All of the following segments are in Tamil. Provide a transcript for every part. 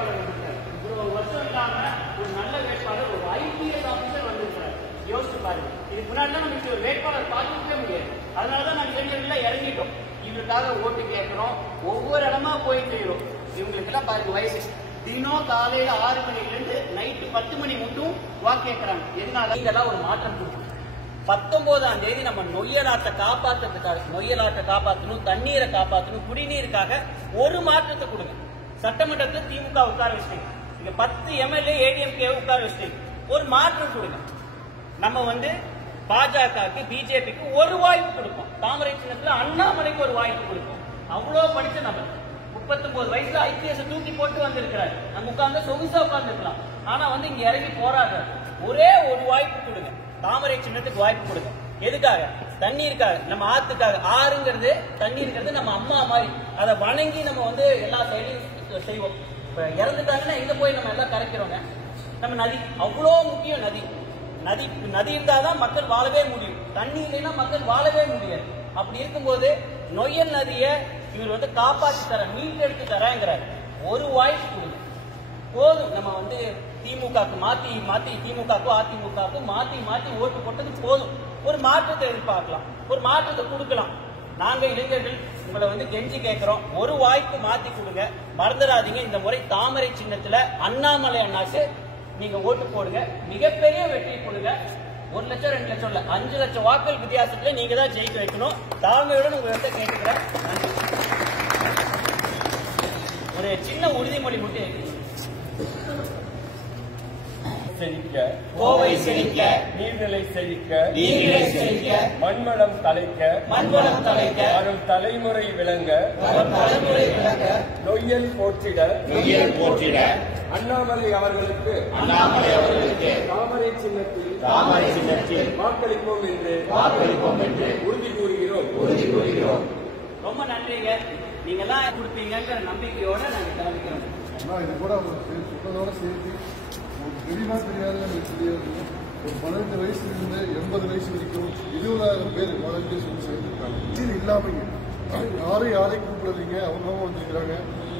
வேட்பாளர் வந்திருக்காரு. இவ்வளவு வருஷம் இல்லாம ஒரு நல்ல வேட்பாளர், ஒரு IPS ஆபீசர் வந்திருக்கிறார். யோசிச்சு பாருங்க. இதுக்கு முன்னாடி நம்ம இப்படி ஒரு வேட்பாளர் பார்த்துக்கவே முடியாது. அதனாலதான் நாங்க இளைஞர்கள் இறங்கிட்டோம். இவருக்காக ஓட்டு கேட்கிறோம், ஒவ்வொரு இடமா போய் செய்யறோம். இவங்களுக்கு எல்லாம் பாருங்க வயசு, தினம் காலையில 6 மணில இருந்து நைட்டு 10 மணி மட்டும் வாக்கு கேட்கறாங்க. எதனால? இதெல்லாம் ஒரு மாற்றம் கொடுக்கும். 19ஆம் தேதி நம்ம நொய்யலாட்டை காப்பாற்றணும், தண்ணீரை காப்பாற்றணும், குடிநீருக்காக ஒரு மாற்றத்தை கொடுங்க. சட்டமன்றத்தில் திமுக உட்கார வச்சிட்டீங்க, இங்க 10 MLA ADMK உட்கார வச்சிட்டீங்க, ஒரு மாற்றம் கொடுங்க. நம்ம பாஜகவுக்கு பிஜேபிக்கு ஒரு வாய்ப்பு கொடுப்போம். தாமரை சின்னத்துல அண்ணாமலைக்கு ஒரு வாய்ப்பு கொடுப்போம். அவ்வளவு படிச்ச நபர், 39 வயசுல IPS தூக்கி போட்டு வந்திருக்கிறாரு. நம்ம உட்கார்ந்து சொகுசா உட்கார்ந்து இருக்கலாம். ஆனா இங்க இறங்கி போராடுறாரு. ஒரே ஒரு வாய்ப்பு கொடுங்க, தாமரை சின்னத்துக்கு வாய்ப்பு கொடுங்க. எதுக்காக? தண்ணீருக்காக, நம்ம ஆத்துக்காக. ஆறுங்கிறது தண்ணீருங்கிறது நம்ம அம்மா மாதிரி, அதை வணங்கி நம்ம எல்லா செயலையும் செய்வோம். இப்ப இறந்துட்டாங்கன்னா எங்க போய் நம்ம எல்லாம் கரைக்கிறோங்க? நம்ம நதி அவ்வளோ முக்கியம். நதி இருந்தாதான் மக்கள் வாழவே முடியும். தண்ணி இல்லைன்னா மக்கள் வாழவே முடியாது. அப்படி இருக்கும்போது நொய்யல் நதியை இவர் காப்பாற்றி தர, மீட்டெடுத்து தரங்கிறார். ஒரு வாய்ப்பு கொடுங்க போதும். நம்ம திமுகவுக்கு மாத்தி திமுகவுக்கும் அதிமுகவுக்கும் மாத்தி ஓட்டு போட்டது போதும். ஒரு மாற்றத்தை எதிர்பார்க்கலாம், ஒரு மாற்றத்தை கொடுக்கலாம். நாங்க இளைஞர்கள் உங்களை கெஞ்சி கேட்கிறோம், ஒரு வாய்ப்பு மாத்தி கொடுங்க. மறந்துடாதீங்க, இந்த முறை தாமரை சின்னத்துல அண்ணாமலை அண்ணாக்கு நீங்க ஓட்டு போடுங்க. மிகப்பெரிய வெற்றி கொடுங்க. 1 லட்சம் 2 லட்சம் இல்ல, 5 லட்சம் வாக்குகள் வித்தியாசத்துல நீங்க தான் ஜெயிக்க வைக்கணும். தாழ்மையுடன் உங்கள்கிட்ட கேட்டுக்கிறேன். ஒரு சின்ன உறுதிமொழி மட்டும் செழிக்க, கோவை செழிக்க, நீர்நிலை செழிக்க, மண்வளம் தலைக்க, வரும் தலைமுறை விளங்க, நொய்யல் போற்றிட, அண்ணாமலை அவர்களுக்கு தாமரை சின்னத்தில் வாக்களிப்போம் என்று உறுதி கூறுகிறோம். ரொம்ப நன்றிங்க. நீங்க எல்லாம் கொடுப்பீங்கிற நம்பிக்கையோட நாங்க கிளம்பிக்கிறோம். இது கூட சொன்னதோட சேர்த்து தெரியுமா தெரியாது தெரியாது. ஒரு 15 வயசுலேருந்து 80 வயசு வரைக்கும் 20,000 பேர் வாலண்டியர்ஸ் சேர்ந்துருக்காங்க. இது இல்லாமங்க யாரையும் கூப்பிடுறீங்க, அவங்க வந்துருக்கிறாங்க.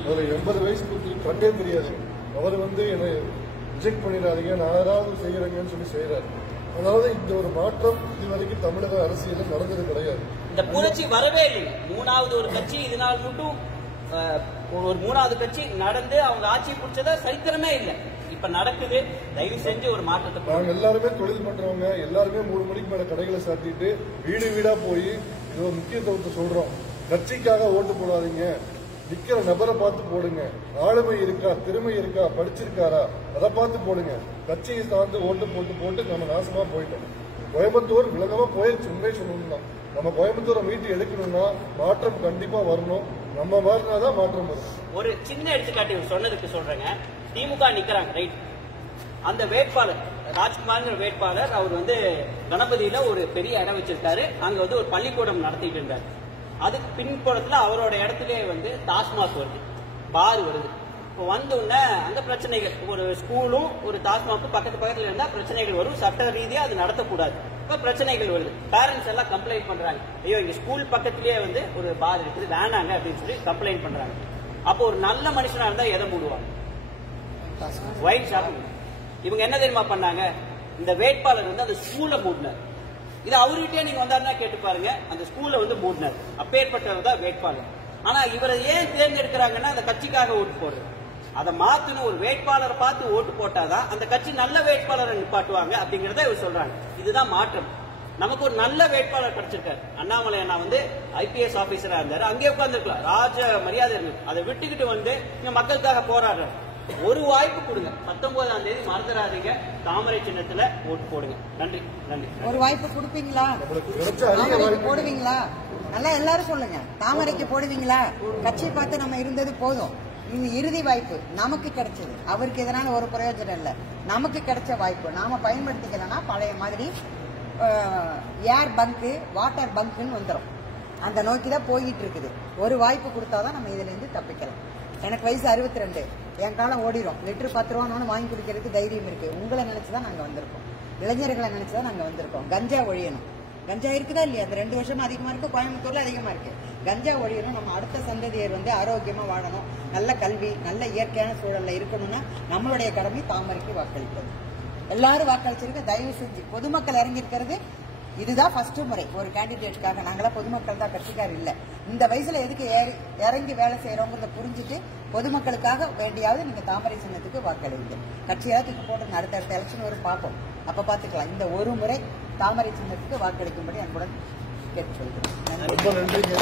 அதில் 80 வயசு கொடுத்து கண்டே தெரியாது. அவர் என்னை ரிஜெக்ட் பண்ணிடாதீங்க, நான் ஏதாவது செய்யறேங்கன்னு சொல்லி செய்யறாரு. அதாவது இந்த ஒரு மாற்றம் இதுவரைக்கும் தமிழக அரசியல் நடந்தது கிடையாது. இந்த புரட்சி வரவே இல்லை. மூணாவது ஒரு கட்சி இதனால் மட்டும் ஒரு மூணாவது கட்சி நடந்து அவங்க ஆட்சி பிடிச்சதா சரித்திரமே இல்லை. இப்ப நடக்குது. தயவு செஞ்சு ஒரு மாற்றத்தை. நாங்க எல்லாருமே தொழில் பண்றவங்க, எல்லாருமே 3 மணிக்கு மேல கடைகளை சாத்திட்டு வீடு வீடா போய் இது ஒரு முக்கியத்துவத்தை சொல்றோம். கட்சிக்காக ஓட்டு போடாதீங்க, நிக்கிற நபரை பார்த்து போடுங்க. ஆளுமை இருக்கா, திறமை இருக்கா, படிச்சிருக்காரா, அதை பார்த்து போடுங்க. கட்சியை சார்ந்து ஓட்டு போட்டு நம்ம நாசமா போயிட்டோம். கோயம்புத்தூர் விலகமா போயிருச்சு. உண்மையை சொல்லணும்னா நம்ம கோயம்புத்தூரை மீட்டு எடுக்கணும்னா மாற்றம் கண்டிப்பா வரணும். நம்ம மாறினாதான் மாற்றம் வரும். ஒரு சின்ன எடுத்துக்காட்டு சொன்னதுக்கு சொல்றேங்க. திமுக நிக்கிறாங்க, ரைட். அந்த வேட்பாளர் ராஜ்குமார் வேட்பாளர் அவர் கணபதியில ஒரு பெரிய இடம் வச்சிருக்காரு. அங்க ஒரு பள்ளிக்கூடம் நடத்திட்டு இருந்தாரு. அதுக்கு பின்புறத்துல அவரோட இடத்துலயே டாஸ்மாக் வருது, பார் வருது. இப்போ உடனே அங்க பிரச்சனைகள், ஒரு ஸ்கூலும் ஒரு டாஸ்மாக்கும் பக்கத்துல இருந்தா பிரச்சனைகள் வரும். சட்ட ரீதியா அது நடத்தக்கூடாது. இப்ப பிரச்சனைகள் வருது. பேரண்ட்ஸ் எல்லாம் கம்ப்ளைண்ட் பண்றாங்க, ஐயோ இங்க ஸ்கூல் பக்கத்திலேயே ஒரு பார் இருக்குது, வேணாங்க அப்படின்னு சொல்லி கம்ப்ளைண்ட் பண்றாங்க. அப்போ ஒரு நல்ல மனுஷனா இருந்தா எதை மூடுவாங்க? Wine shop. இவங்க என்ன தெரியுமா பண்ணாங்க? இந்த வேட்பாளர் அந்த ஸ்கூல்ல மூடினார். இது அவர்கிட்டயே நீங்க வந்தாருன்னா கேட்டு பாருங்க. அந்த ஸ்கூல்ல மூடினார். அப்பேற்பட்டவர் தான் வேட்பாளர். ஆனா இவரை ஏன் தேர்ந்தெடுக்கிறாங்கன்னா அந்த கட்சிக்காக ஓட்டு போடுறது. அதை மாத்தணும். ஒரு வேட்பாளரை பார்த்து ஓட்டு போட்டாதான் அந்த கட்சி நல்ல வேட்பாளரை நிப்பாட்டுவாங்க அப்படிங்கறத இவர் சொல்றாங்க. இதுதான் மாற்றம். நமக்கு ஒரு நல்ல வேட்பாளர் கிடைச்சிருக்காரு. அண்ணாமலை அண்ணா IPS ஆபீசரா இருந்தாரு. அங்கே உட்கார்ந்துருக்கலாம், ராஜ மரியாதை இருக்கு. அதை விட்டுக்கிட்டு இங்க மக்களுக்காக போராடுறாரு. ஒரு வாய்ப்பு கொடுங்க. 19ஆம் தேதி மறந்துடாதீங்க, தாமரை சின்னத்துல ஓட்டு போடுங்க. நன்றி. ஒரு வாய்ப்பு கொடுப்பீங்களா? தாமரைக்கு போடுவீங்களா? நல்லா எல்லாரும் சொல்லுங்க. தாமரைக்கு போடுவீங்களா? கட்சியை பார்த்து நம்ம இருந்தது போதும். இறுதி வாய்ப்பு நமக்கு கிடைச்சது. அவருக்கு எதனால ஒரு பிரயோஜனம் இல்லை. நமக்கு கிடைச்ச வாய்ப்பு நாம பயன்படுத்திக்கலன்னா பழைய மாதிரி ஏர் பங்கு, வாட்டர் பங்குன்னு வந்துடும். அந்த நோக்கி தான் போய்கிட்டு இருக்குது. ஒரு வாய்ப்பு கொடுத்தாதான் நம்ம இதுல இருந்து தப்பிக்கலாம். எனக்கு வயசு 62. என் காலம் ஓடிடும். லிட்டர் 10 ரூபான்னு வாங்கி குடிக்கிறதுக்கு தைரியம் இருக்கு. உங்களை நினைச்சுதான் நாங்க வந்திருக்கோம். இளைஞர்களை நினைச்சுதான் நாங்க வந்திருக்கோம். கஞ்சா ஒழியணும். கஞ்சா இருக்குதா இல்லையா? அந்த 2 வருஷமா அதிகமா இருக்கு, கோயம்புத்தூர்ல அதிகமா இருக்கு. கஞ்சா ஒழியணும், நம்ம அடுத்த சந்ததியர் ஆரோக்கியமா வாழணும், நல்ல கல்வி, நல்ல இயற்கையான சூழல்ல இருக்கணும்னா நம்மளுடைய கடமை தாமரைக்கு வாக்களிப்பது. எல்லாரும் வாக்களிச்சிருக்க, தயவு செஞ்சு பொதுமக்கள் இறங்கி இருக்கிறது இதுதான் ஃபர்ஸ்ட் முறை ஒரு கேண்டிடேட்டுக்காக. நாங்களாம் பொதுமக்கள் தான், கட்சிக்கார் இல்ல. இந்த வயசுல எதுக்கு இறங்கி வேலை செய்யறோங்கிறத புரிஞ்சுட்டு பொதுமக்களுக்காக வேண்டியாவது நீங்க தாமரை சின்னத்துக்கு வாக்களிங்க. கட்சியாவது போட்டு அடுத்த எலெக்ஷன் வரும் பார்ப்போம், அப்ப பாத்துக்கலாம். இந்த ஒரு முறை தாமரை சின்னத்துக்கு வாக்களிக்கும்படி அன்புடன் கேட்டுக்கொள்கிறேன். ரொம்ப நன்றிங்க.